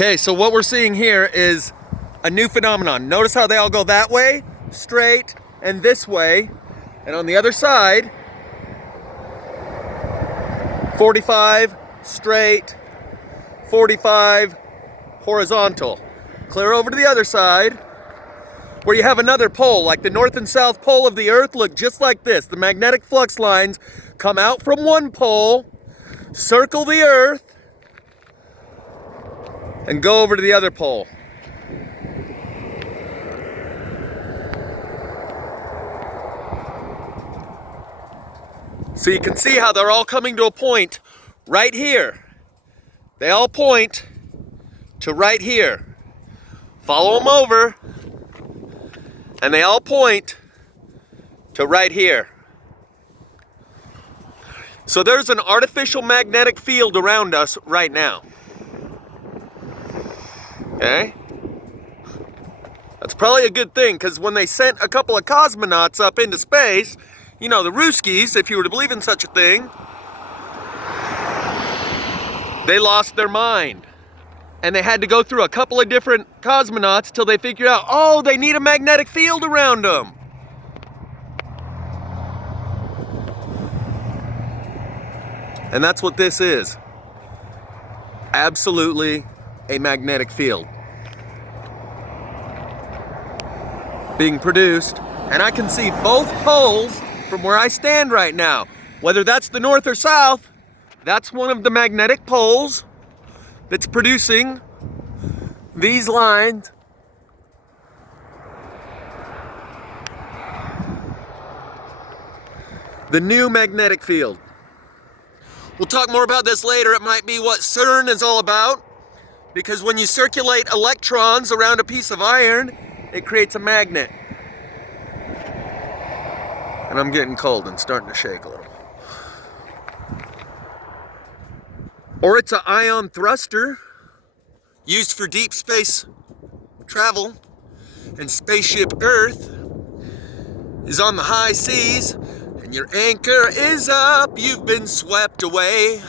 Okay, so what we're seeing here is a new phenomenon. Notice how they all go that way, straight, and this way. And on the other side, 45, straight, 45, horizontal. Clear over to the other side, where you have another pole, like the north and south pole of the Earth look just like this. The magnetic flux lines come out from one pole, circle the Earth, and go over to the other pole. So you can see how they're all coming to a point right here. They all point to right here. Follow them over, and they all point to right here. So there's an artificial magnetic field around us right now. Okay? That's probably a good thing, because when they sent a couple of cosmonauts up into space, you know, the Ruskies, if you were to believe in such a thing, they lost their mind. And they had to go through a couple of different cosmonauts till they figured out, oh, they need a magnetic field around them. And that's what this is. Absolutely a magnetic field being produced. And I can see both poles from where I stand right now. Whether that's the north or south, that's one of the magnetic poles that's producing these lines. The new magnetic field. We'll talk more about this later. It might be what CERN is all about, because when you circulate electrons around a piece of iron, it creates a magnet. And I'm getting cold and starting to shake a little. Or it's an ion thruster used for deep space travel. And spaceship Earth is on the high seas, and your anchor is up, you've been swept away.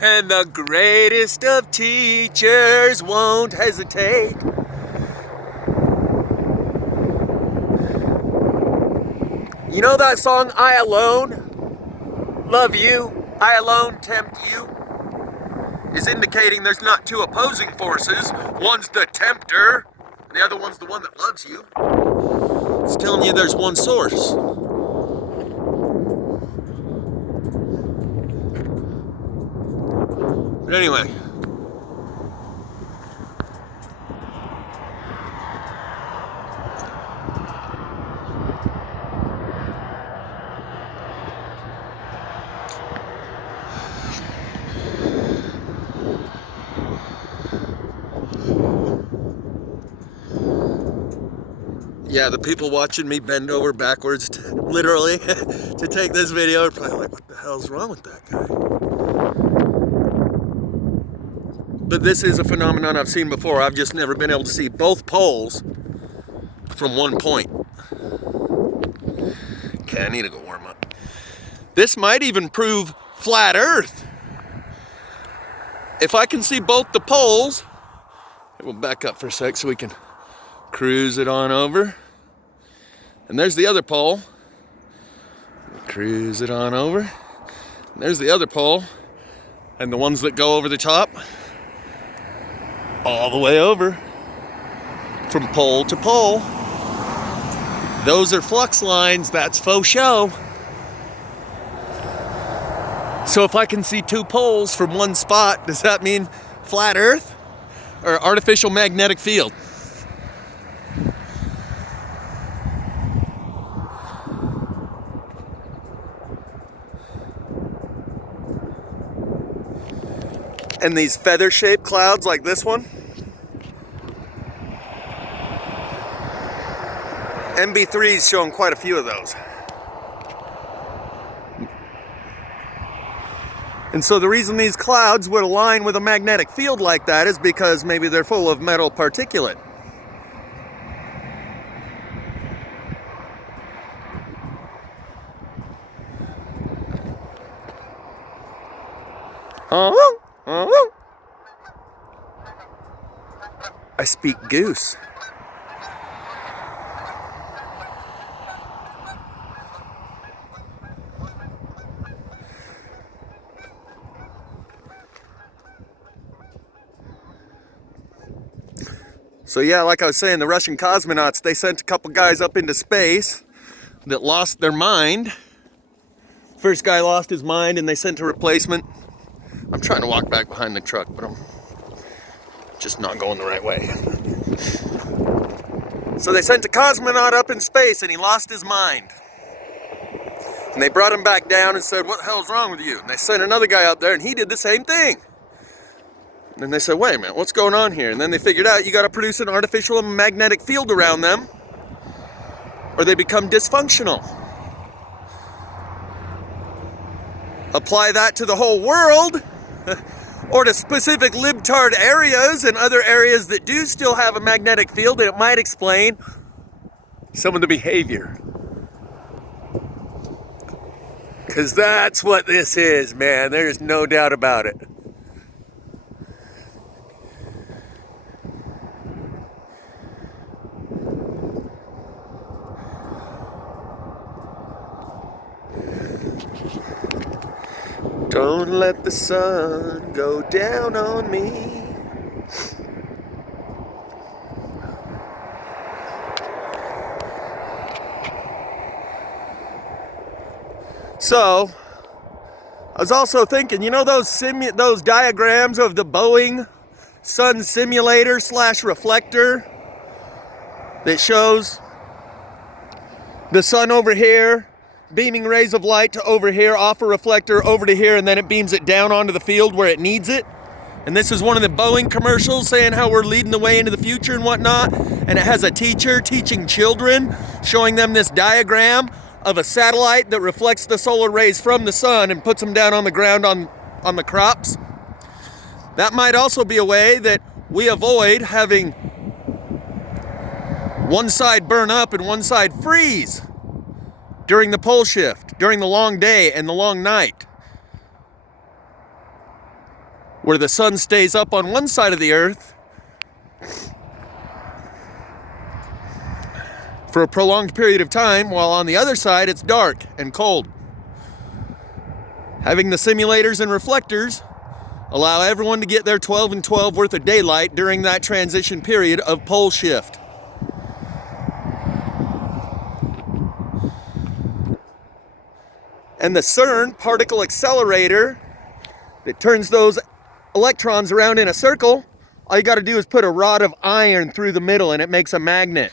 And the greatest of teachers won't hesitate. You know that song, I Alone Love You, I Alone Tempt You? Is indicating there's not two opposing forces. One's the tempter, and the other one's the one that loves you. It's telling you there's one source. But anyway. Yeah, the people watching me bend over backwards, literally, to take this video are probably like, what the hell's wrong with that guy? But this is a phenomenon I've seen before. I've just never been able to see both poles from one point. Okay, I need to go warm up. This might even prove flat Earth. If I can see both the poles, we'll back up for a sec so we can cruise it on over. And there's the other pole. Cruise it on over. And there's the other pole. And the ones that go over the top, all the way over, from pole to pole. Those are flux lines, that's faux show. So if I can see two poles from one spot, does that mean flat Earth or artificial magnetic field? And these feather-shaped clouds like this one, MB3's showing quite a few of those. And so the reason these clouds would align with a magnetic field like that is because maybe they're full of metal particulate. I speak goose. So yeah, like I was saying, the Russian cosmonauts, they sent a couple guys up into space that lost their mind. First guy lost his mind and they sent a replacement. I'm trying to walk back behind the truck, but I'm just not going the right way. So they sent a cosmonaut up in space and he lost his mind. And they brought him back down and said, "What the hell's wrong with you?" And they sent another guy up there and he did the same thing. And they said, "Wait a minute, what's going on here?" And then they figured out you got to produce an artificial magnetic field around them or they become dysfunctional. Apply that to the whole world or to specific libtard areas and other areas that do still have a magnetic field, and it might explain some of the behavior. Because that's what this is, man. There's no doubt about it. Don't let the sun go down on me. So, I was also thinking, you know those diagrams of the Boeing sun simulator / reflector that shows the sun over here, beaming rays of light to over here, off a reflector over to here, and then it beams it down onto the field where it needs it. And this is one of the Boeing commercials saying how we're leading the way into the future and whatnot. And it has a teacher teaching children, showing them this diagram of a satellite that reflects the solar rays from the sun and puts them down on the ground on the crops. That might also be a way that we avoid having one side burn up and one side freeze during the pole shift, during the long day and the long night, where the sun stays up on one side of the earth for a prolonged period of time, while on the other side it's dark and cold. Having the simulators and reflectors allow everyone to get their 12 and 12 worth of daylight during that transition period of pole shift. And the CERN particle accelerator that turns those electrons around in a circle, all you got to do is put a rod of iron through the middle and it makes a magnet.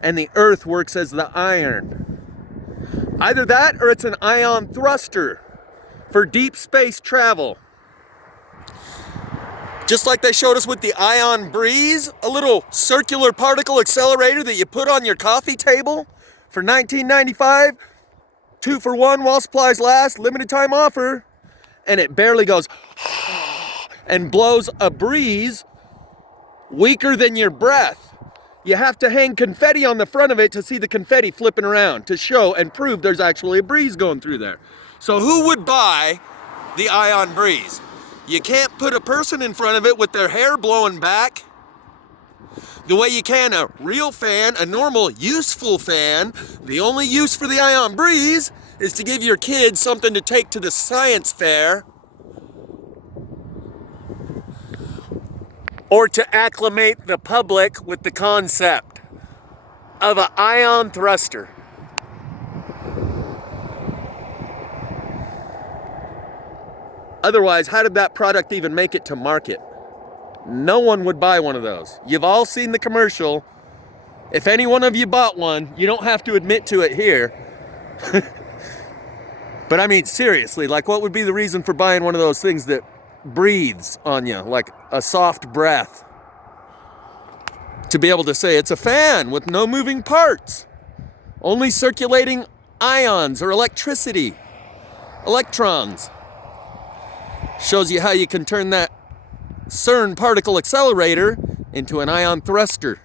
And the Earth works as the iron. Either that or it's an ion thruster for deep space travel. Just like they showed us with the ion breeze, a little circular particle accelerator that you put on your coffee table for $19.95. 2 for 1 while supplies last, limited time offer, and it barely goes and blows a breeze weaker than your breath. You have to hang confetti on the front of it to see the confetti flipping around to show and prove there's actually a breeze going through there. So who would buy the ion breeze? You can't put a person in front of it with their hair blowing back the way you can a real fan, a normal, useful fan. The only use for the ion breeze is to give your kids something to take to the science fair or to acclimate the public with the concept of an ion thruster. Otherwise, how did that product even make it to market? No one would buy one of those. You've all seen the commercial. If any one of you bought one, you don't have to admit to it here. But I mean, seriously, like what would be the reason for buying one of those things that breathes on you, like a soft breath? To be able to say it's a fan with no moving parts, only circulating ions or electricity, electrons. Shows you how you can turn that CERN particle accelerator into an ion thruster.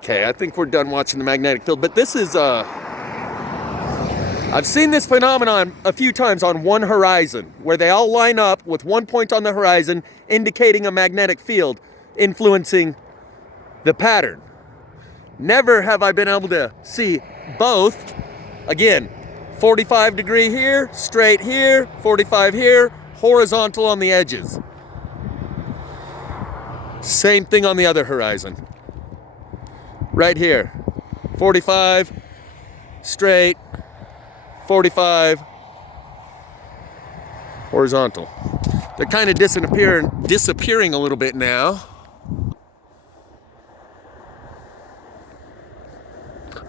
Okay, I think we're done watching the magnetic field, but this is I I've seen this phenomenon a few times on one horizon, where they all line up with one point on the horizon indicating a magnetic field influencing the pattern. Never have I been able to see both. Again, 45 degree here, straight here, 45 here, horizontal on the edges. Same thing on the other horizon. Right here, 45, straight, 45, horizontal. They're kind of disappearing a little bit now.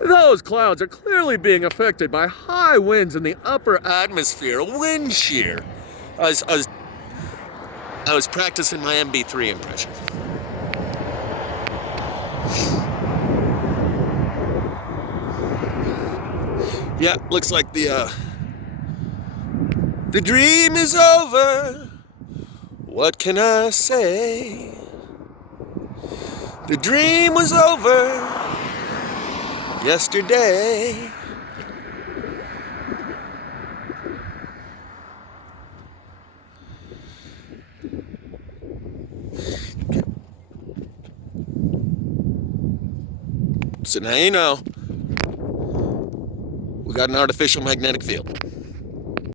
Those clouds are clearly being affected by high winds in the upper atmosphere, wind shear. I was practicing my MB3 impression. Yeah, looks like the dream is over. What can I say? The dream was over yesterday. So now you know we got an artificial magnetic field.